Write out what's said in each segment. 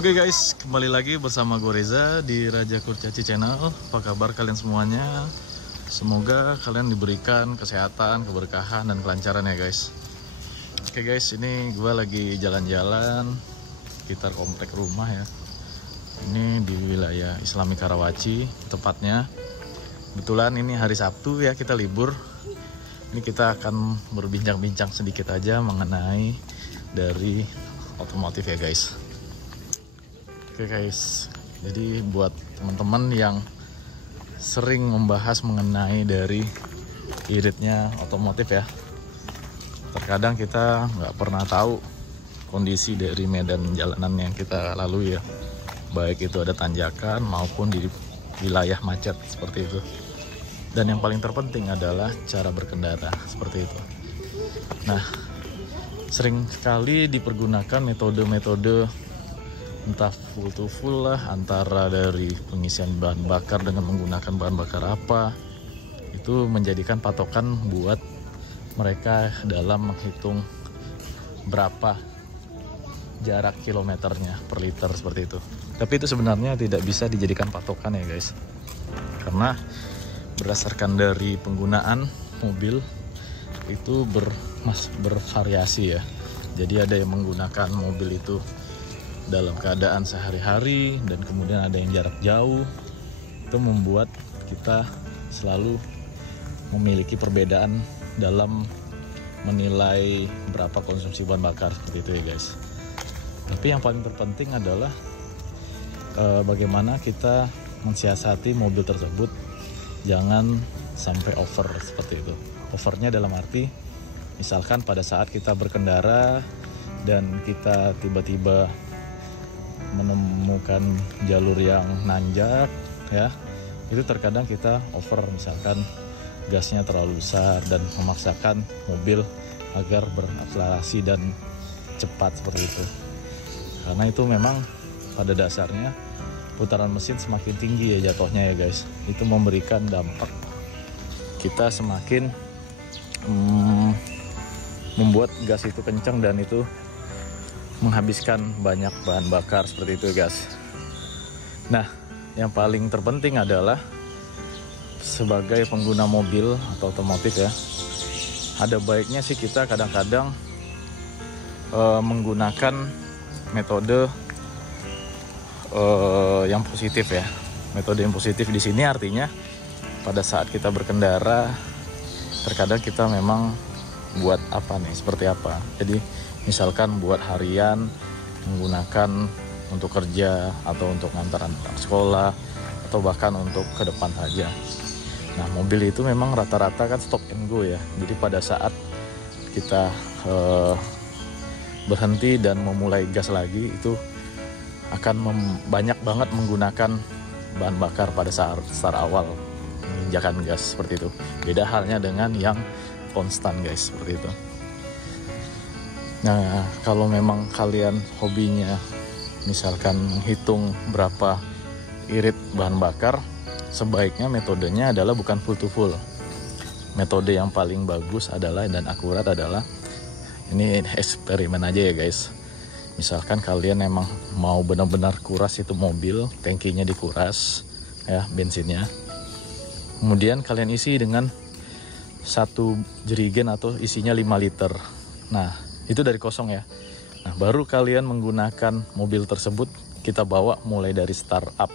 Oke guys, kembali lagi bersama gue Reza di Raja Kurcaci Channel. Apa kabar kalian semuanya? Semoga kalian diberikan kesehatan, keberkahan, dan kelancaran ya guys. Oke guys, ini gue lagi jalan-jalan sekitar komplek rumah ya. Ini di wilayah Islami Karawaci tepatnya. Kebetulan ini hari Sabtu ya, kita libur. Ini kita akan berbincang-bincang sedikit aja mengenai dari otomotif ya guys. Oke guys, jadi buat teman-teman yang sering membahas mengenai dari iritnya otomotif ya, terkadang kita nggak pernah tahu kondisi dari medan jalanan yang kita lalui ya, baik itu ada tanjakan maupun di wilayah macet seperti itu. Dan yang paling terpenting adalah cara berkendara seperti itu. Nah, sering sekali dipergunakan metode-metode entah full to full lah, antara dari pengisian bahan bakar dengan menggunakan bahan bakar apa, itu menjadikan patokan buat mereka dalam menghitung berapa jarak kilometernya per liter seperti itu. Tapi itu sebenarnya tidak bisa dijadikan patokan ya guys, karena berdasarkan dari penggunaan mobil itu bervariasi ya. Jadi ada yang menggunakan mobil itu dalam keadaan sehari-hari, dan kemudian ada yang jarak jauh. Itu membuat kita selalu memiliki perbedaan dalam menilai berapa konsumsi bahan bakar seperti itu ya guys. Tapi yang paling terpenting adalah bagaimana kita mensiasati mobil tersebut, jangan sampai over seperti itu. Overnya dalam arti misalkan pada saat kita berkendara dan kita tiba-tiba menemukan jalur yang nanjak ya, itu terkadang kita over, misalkan gasnya terlalu besar dan memaksakan mobil agar berakselerasi dan cepat seperti itu. Karena itu memang pada dasarnya putaran mesin semakin tinggi ya jatuhnya ya guys, itu memberikan dampak kita semakin membuat gas itu kencang dan itu menghabiskan banyak bahan bakar seperti itu guys. Nah, yang paling terpenting adalah sebagai pengguna mobil atau otomotif ya, ada baiknya sih kita kadang-kadang menggunakan metode yang positif ya. Metode yang positif di sini artinya pada saat kita berkendara terkadang kita memang buat apa nih, seperti apa. Jadi misalkan buat harian menggunakan untuk kerja atau untuk ngantar anak sekolah atau bahkan untuk ke depan saja. Nah, mobil itu memang rata-rata kan stop and go ya. Jadi pada saat kita berhenti dan memulai gas lagi, itu akan banyak banget menggunakan bahan bakar pada saat start awal menginjakan gas seperti itu. Beda halnya dengan yang konstan guys, seperti itu. Nah, kalau memang kalian hobinya misalkan menghitung berapa irit bahan bakar, sebaiknya metodenya adalah bukan full to full. Metode yang paling bagus adalah dan akurat adalah, ini eksperimen aja ya guys. Misalkan kalian emang mau benar-benar kuras itu mobil, tangkinya dikuras ya, bensinnya. Kemudian kalian isi dengan satu jerigen atau isinya 5 liter. Nah, itu dari kosong ya. Nah, baru kalian menggunakan mobil tersebut, kita bawa mulai dari startup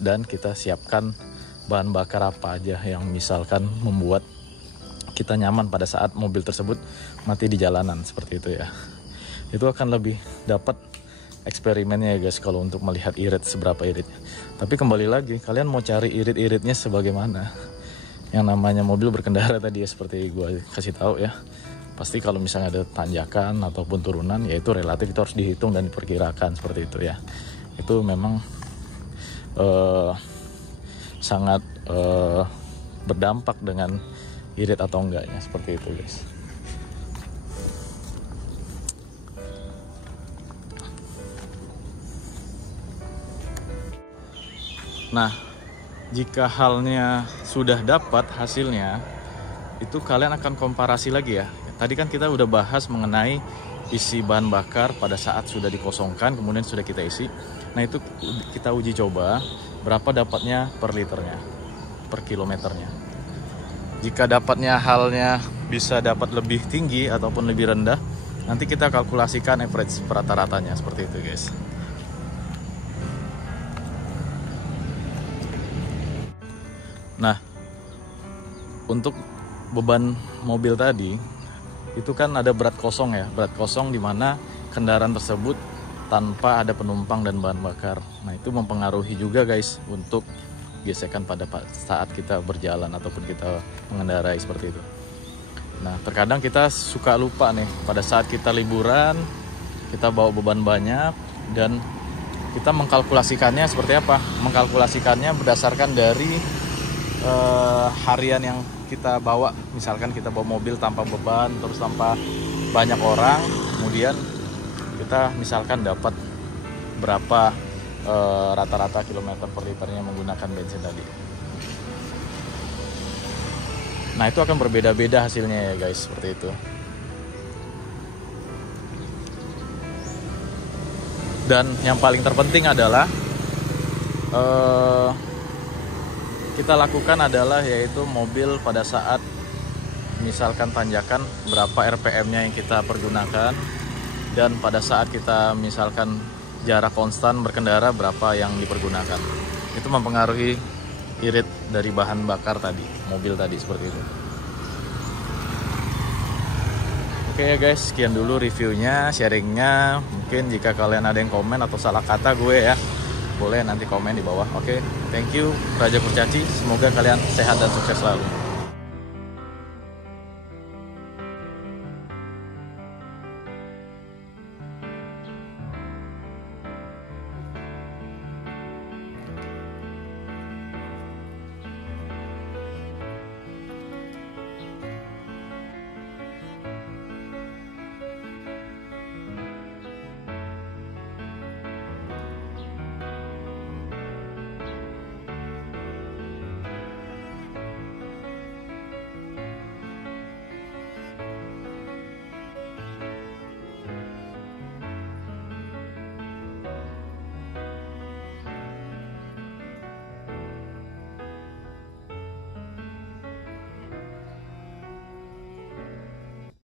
dan kita siapkan bahan bakar apa aja yang misalkan membuat kita nyaman pada saat mobil tersebut mati di jalanan seperti itu ya. Itu akan lebih dapat eksperimennya ya guys, kalau untuk melihat irit seberapa iritnya. Tapi kembali lagi, kalian mau cari irit-iritnya sebagaimana. Yang namanya mobil berkendara tadi ya, seperti gue kasih tahu ya. Pasti kalau misalnya ada tanjakan ataupun turunan, ya itu relatif, itu harus dihitung dan diperkirakan seperti itu ya. Itu memang sangat berdampak dengan irit atau enggaknya, seperti itu guys. Nah, jika halnya sudah dapat hasilnya, itu kalian akan komparasi lagi ya. Tadi kan kita udah bahas mengenai isi bahan bakar pada saat sudah dikosongkan, kemudian sudah kita isi. Nah, itu kita uji coba berapa dapatnya per liternya, per kilometernya. Jika dapatnya halnya bisa dapat lebih tinggi ataupun lebih rendah, nanti kita kalkulasikan average rata-ratanya, seperti itu guys. Nah, untuk beban mobil tadi itu kan ada berat kosong ya, berat kosong di mana kendaraan tersebut tanpa ada penumpang dan bahan bakar. Nah, itu mempengaruhi juga guys untuk gesekan pada saat kita berjalan ataupun kita mengendarai, seperti itu. Nah, terkadang kita suka lupa nih pada saat kita liburan, kita bawa beban banyak dan kita mengkalkulasikannya seperti apa? Mengkalkulasikannya berdasarkan dari harian yang kita bawa. Misalkan kita bawa mobil tanpa beban, terus tanpa banyak orang, kemudian kita misalkan dapat berapa rata-rata kilometer per liternya menggunakan bensin tadi. Nah, itu akan berbeda-beda hasilnya ya guys, seperti itu. Dan yang paling terpenting adalah kita lakukan adalah yaitu mobil pada saat misalkan tanjakan berapa RPM-nya yang kita pergunakan, dan pada saat kita misalkan jarak konstan berkendara berapa yang dipergunakan. Itu mempengaruhi irit dari bahan bakar tadi, mobil tadi, seperti itu. Oke ya guys, sekian dulu reviewnya, sharingnya. Mungkin jika kalian ada yang komen atau salah kata gue ya, boleh nanti komen di bawah. Oke, thank you Raja Kurcaci. Semoga kalian sehat dan sukses selalu.